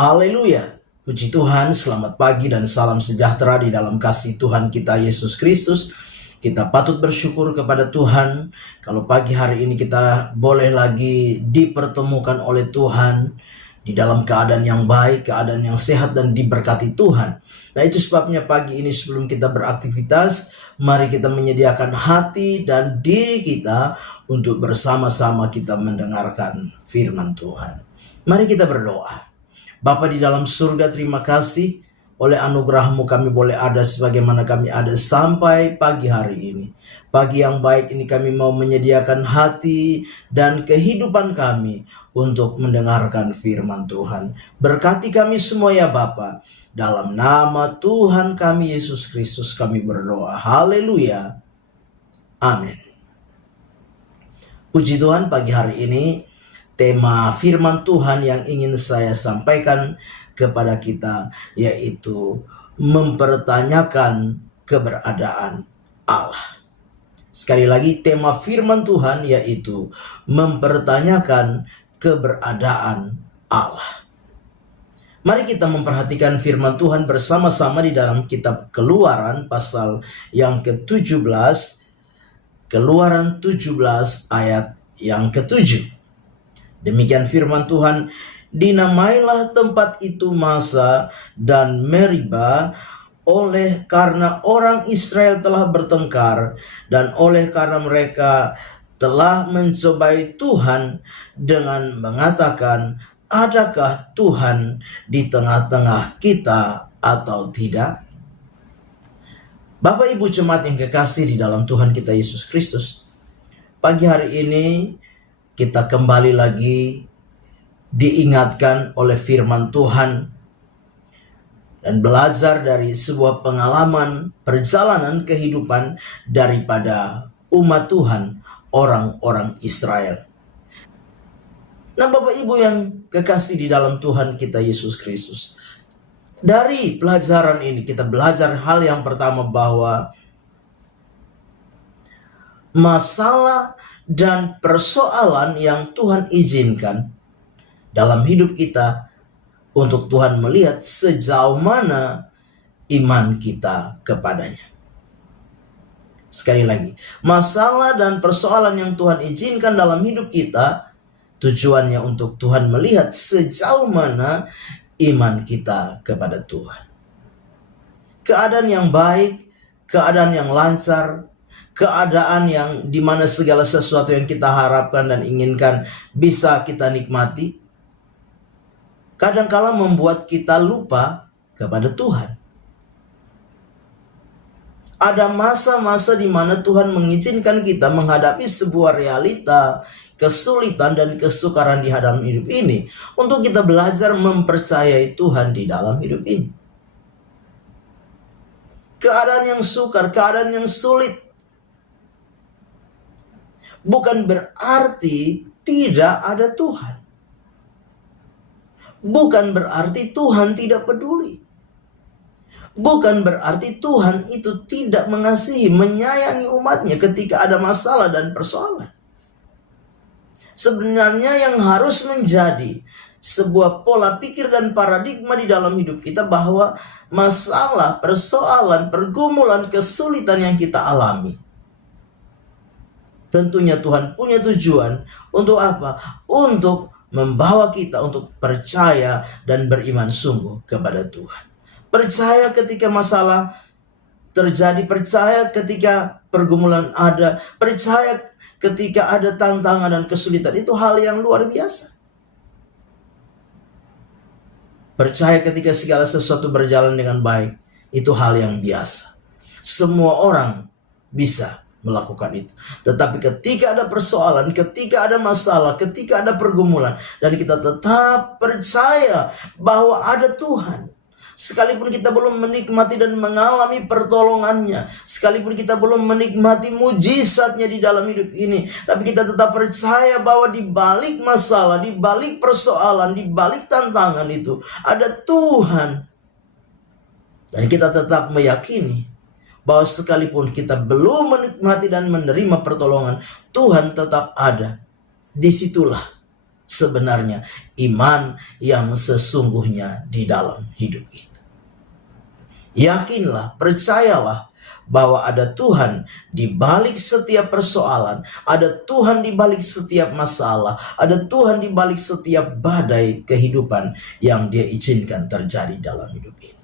Haleluya. Puji Tuhan, selamat pagi dan salam sejahtera di dalam kasih Tuhan kita Yesus Kristus. Kita patut bersyukur kepada Tuhan kalau pagi hari ini kita boleh lagi dipertemukan oleh Tuhan di dalam keadaan yang baik, keadaan yang sehat dan diberkati Tuhan. Nah, itu sebabnya pagi ini sebelum kita beraktivitas, mari kita menyediakan hati dan diri kita untuk bersama-sama kita mendengarkan firman Tuhan. Mari kita berdoa. Bapa di dalam surga, terima kasih oleh anugerah-Mu kami boleh ada sebagaimana kami ada sampai pagi hari ini. Pagi yang baik ini kami mau menyediakan hati dan kehidupan kami untuk mendengarkan firman Tuhan. Berkati kami semua ya Bapa. Dalam nama Tuhan kami Yesus Kristus kami berdoa. Haleluya. Amin. Puji Tuhan, pagi hari ini tema firman Tuhan yang ingin saya sampaikan kepada kita yaitu mempertanyakan keberadaan Allah. Sekali lagi, tema firman Tuhan yaitu mempertanyakan keberadaan Allah. Mari kita memperhatikan firman Tuhan bersama-sama di dalam kitab Keluaran pasal yang ke-17. Keluaran 17 ayat yang ke-7. Demikian firman Tuhan, dinamailah tempat itu Masa dan Meriba oleh karena orang Israel telah bertengkar dan oleh karena mereka telah mencobai Tuhan dengan mengatakan, adakah Tuhan di tengah-tengah kita atau tidak? Bapak Ibu jemaat yang kekasih di dalam Tuhan kita Yesus Kristus, pagi hari ini kita kembali lagi diingatkan oleh firman Tuhan dan belajar dari sebuah pengalaman perjalanan kehidupan daripada umat Tuhan, orang-orang Israel. Nah, Bapak Ibu yang kekasih di dalam Tuhan kita Yesus Kristus, dari pelajaran ini kita belajar hal yang pertama bahwa masalah dan persoalan yang Tuhan izinkan dalam hidup kita untuk Tuhan melihat sejauh mana iman kita kepadanya. Sekali lagi, masalah dan persoalan yang Tuhan izinkan dalam hidup kita tujuannya untuk Tuhan melihat sejauh mana iman kita kepada Tuhan. Keadaan yang baik, keadaan yang lancar, keadaan yang dimana segala sesuatu yang kita harapkan dan inginkan bisa kita nikmati, kadangkala membuat kita lupa kepada Tuhan. Ada masa-masa di mana Tuhan mengizinkan kita menghadapi sebuah realita, kesulitan dan kesukaran di dalam hidup ini untuk kita belajar mempercayai Tuhan di dalam hidup ini. Keadaan yang sukar, keadaan yang sulit bukan berarti tidak ada Tuhan. Bukan berarti Tuhan tidak peduli. Bukan berarti Tuhan itu tidak mengasihi, menyayangi umatnya ketika ada masalah dan persoalan. Sebenarnya yang harus menjadi sebuah pola pikir dan paradigma di dalam hidup kita bahwa masalah, persoalan, pergumulan, kesulitan yang kita alami, tentunya Tuhan punya tujuan untuk apa? Untuk membawa kita untuk percaya dan beriman sungguh kepada Tuhan. Percaya ketika masalah terjadi, percaya ketika pergumulan ada, percaya ketika ada tantangan dan kesulitan. Itu hal yang luar biasa. Percaya ketika segala sesuatu berjalan dengan baik. Itu hal yang biasa. Semua orang bisa melakukan itu. Tetapi ketika ada persoalan, ketika ada masalah, ketika ada pergumulan, dan kita tetap percaya bahwa ada Tuhan, sekalipun kita belum menikmati dan mengalami pertolongannya, sekalipun kita belum menikmati mujizatnya di dalam hidup ini, tapi kita tetap percaya bahwa di balik masalah, di balik persoalan, di balik tantangan itu ada Tuhan. Dan kita tetap meyakini bahwa sekalipun kita belum menikmati dan menerima pertolongan, Tuhan tetap ada. Disitulah sebenarnya iman yang sesungguhnya di dalam hidup kita. Yakinlah, percayalah bahwa ada Tuhan di balik setiap persoalan, ada Tuhan di balik setiap masalah, ada Tuhan di balik setiap badai kehidupan yang Dia izinkan terjadi dalam hidup ini.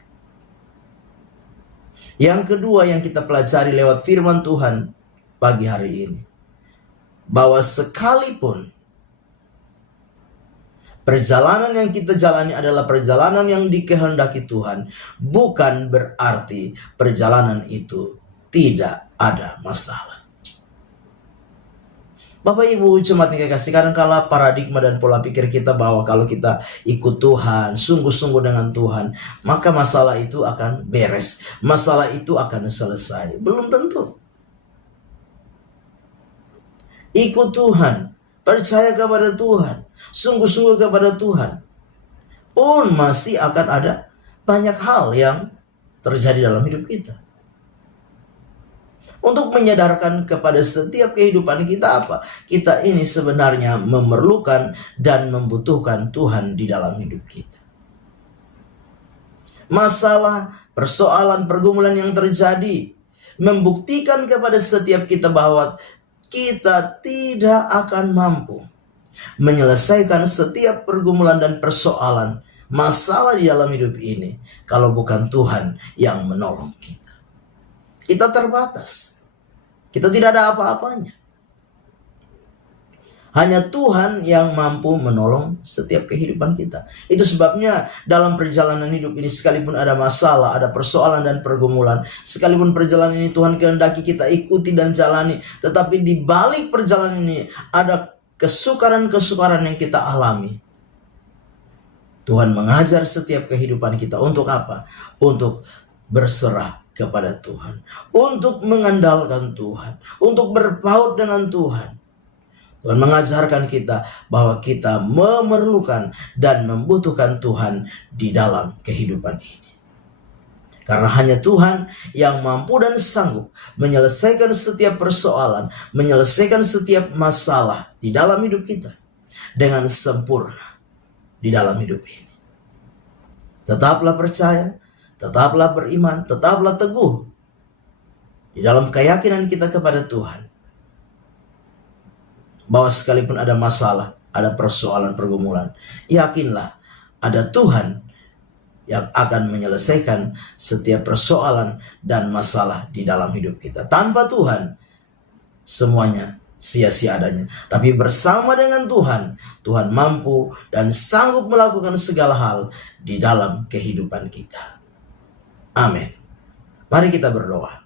Yang kedua yang kita pelajari lewat firman Tuhan pagi hari ini, bahwa sekalipun perjalanan yang kita jalani adalah perjalanan yang dikehendaki Tuhan, bukan berarti perjalanan itu tidak ada masalah. Bapak Ibu jemaat yang kekasih, kadang-kala paradigma dan pola pikir kita bahwa kalau kita ikut Tuhan, sungguh-sungguh dengan Tuhan, maka masalah itu akan beres, masalah itu akan selesai. Belum tentu. Ikut Tuhan, percaya kepada Tuhan, sungguh-sungguh kepada Tuhan, pun masih akan ada banyak hal yang terjadi dalam hidup kita. Untuk menyadarkan kepada setiap kehidupan kita apa? Kita ini sebenarnya memerlukan dan membutuhkan Tuhan di dalam hidup kita. Masalah, persoalan, pergumulan yang terjadi membuktikan kepada setiap kita bahwa kita tidak akan mampu menyelesaikan setiap pergumulan dan persoalan, masalah di dalam hidup ini kalau bukan Tuhan yang menolong kita. Kita terbatas. Kita tidak ada apa-apanya. Hanya Tuhan yang mampu menolong setiap kehidupan kita. Itu sebabnya dalam perjalanan hidup ini, sekalipun ada masalah, ada persoalan dan pergumulan, sekalipun perjalanan ini Tuhan kehendaki kita ikuti dan jalani, tetapi di balik perjalanan ini ada kesukaran-kesukaran yang kita alami. Tuhan mengajar setiap kehidupan kita untuk apa? Untuk berserah kepada Tuhan, untuk mengandalkan Tuhan, untuk berpaut dengan Tuhan. Tuhan mengajarkan kita bahwa kita memerlukan dan membutuhkan Tuhan di dalam kehidupan ini. Karena hanya Tuhan yang mampu dan sanggup menyelesaikan setiap persoalan, menyelesaikan setiap masalah di dalam hidup kita dengan sempurna di dalam hidup ini. Tetaplah percaya, tetaplah beriman, tetaplah teguh di dalam keyakinan kita kepada Tuhan. Bahwa sekalipun ada masalah, ada persoalan, pergumulan, yakinlah ada Tuhan yang akan menyelesaikan setiap persoalan dan masalah di dalam hidup kita. Tanpa Tuhan, semuanya sia-sia adanya. Tapi bersama dengan Tuhan, Tuhan mampu dan sanggup melakukan segala hal di dalam kehidupan kita. Amin. Mari kita berdoa.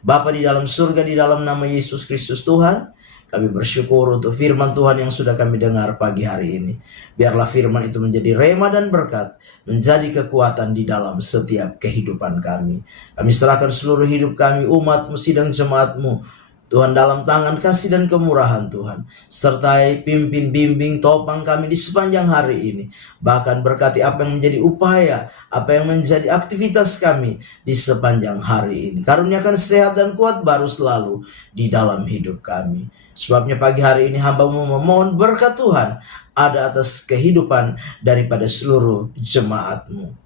Bapa di dalam surga, di dalam nama Yesus Kristus Tuhan, kami bersyukur untuk firman Tuhan yang sudah kami dengar pagi hari ini. Biarlah firman itu menjadi rema dan berkat, menjadi kekuatan di dalam setiap kehidupan kami. Kami serahkan seluruh hidup kami, umat-Mu, sidang jemaat-Mu, Tuhan, dalam tangan kasih dan kemurahan Tuhan. Sertai, pimpin, bimbing, topang kami di sepanjang hari ini. Bahkan berkati apa yang menjadi upaya, apa yang menjadi aktivitas kami di sepanjang hari ini. Karuniakan sehat dan kuat baru selalu di dalam hidup kami. Sebabnya pagi hari ini hamba-Mu memohon berkat Tuhan ada atas kehidupan daripada seluruh jemaat-Mu.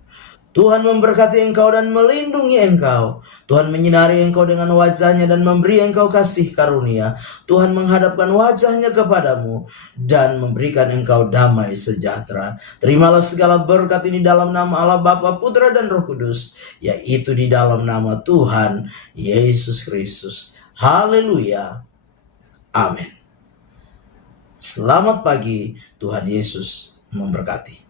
Tuhan memberkati engkau dan melindungi engkau. Tuhan menyinari engkau dengan wajah-Nya dan memberi engkau kasih karunia. Tuhan menghadapkan wajah-Nya kepadamu dan memberikan engkau damai sejahtera. Terimalah segala berkat ini dalam nama Allah Bapa, Putra dan Roh Kudus, yaitu di dalam nama Tuhan Yesus Kristus. Haleluya. Amin. Selamat pagi, Tuhan Yesus memberkati.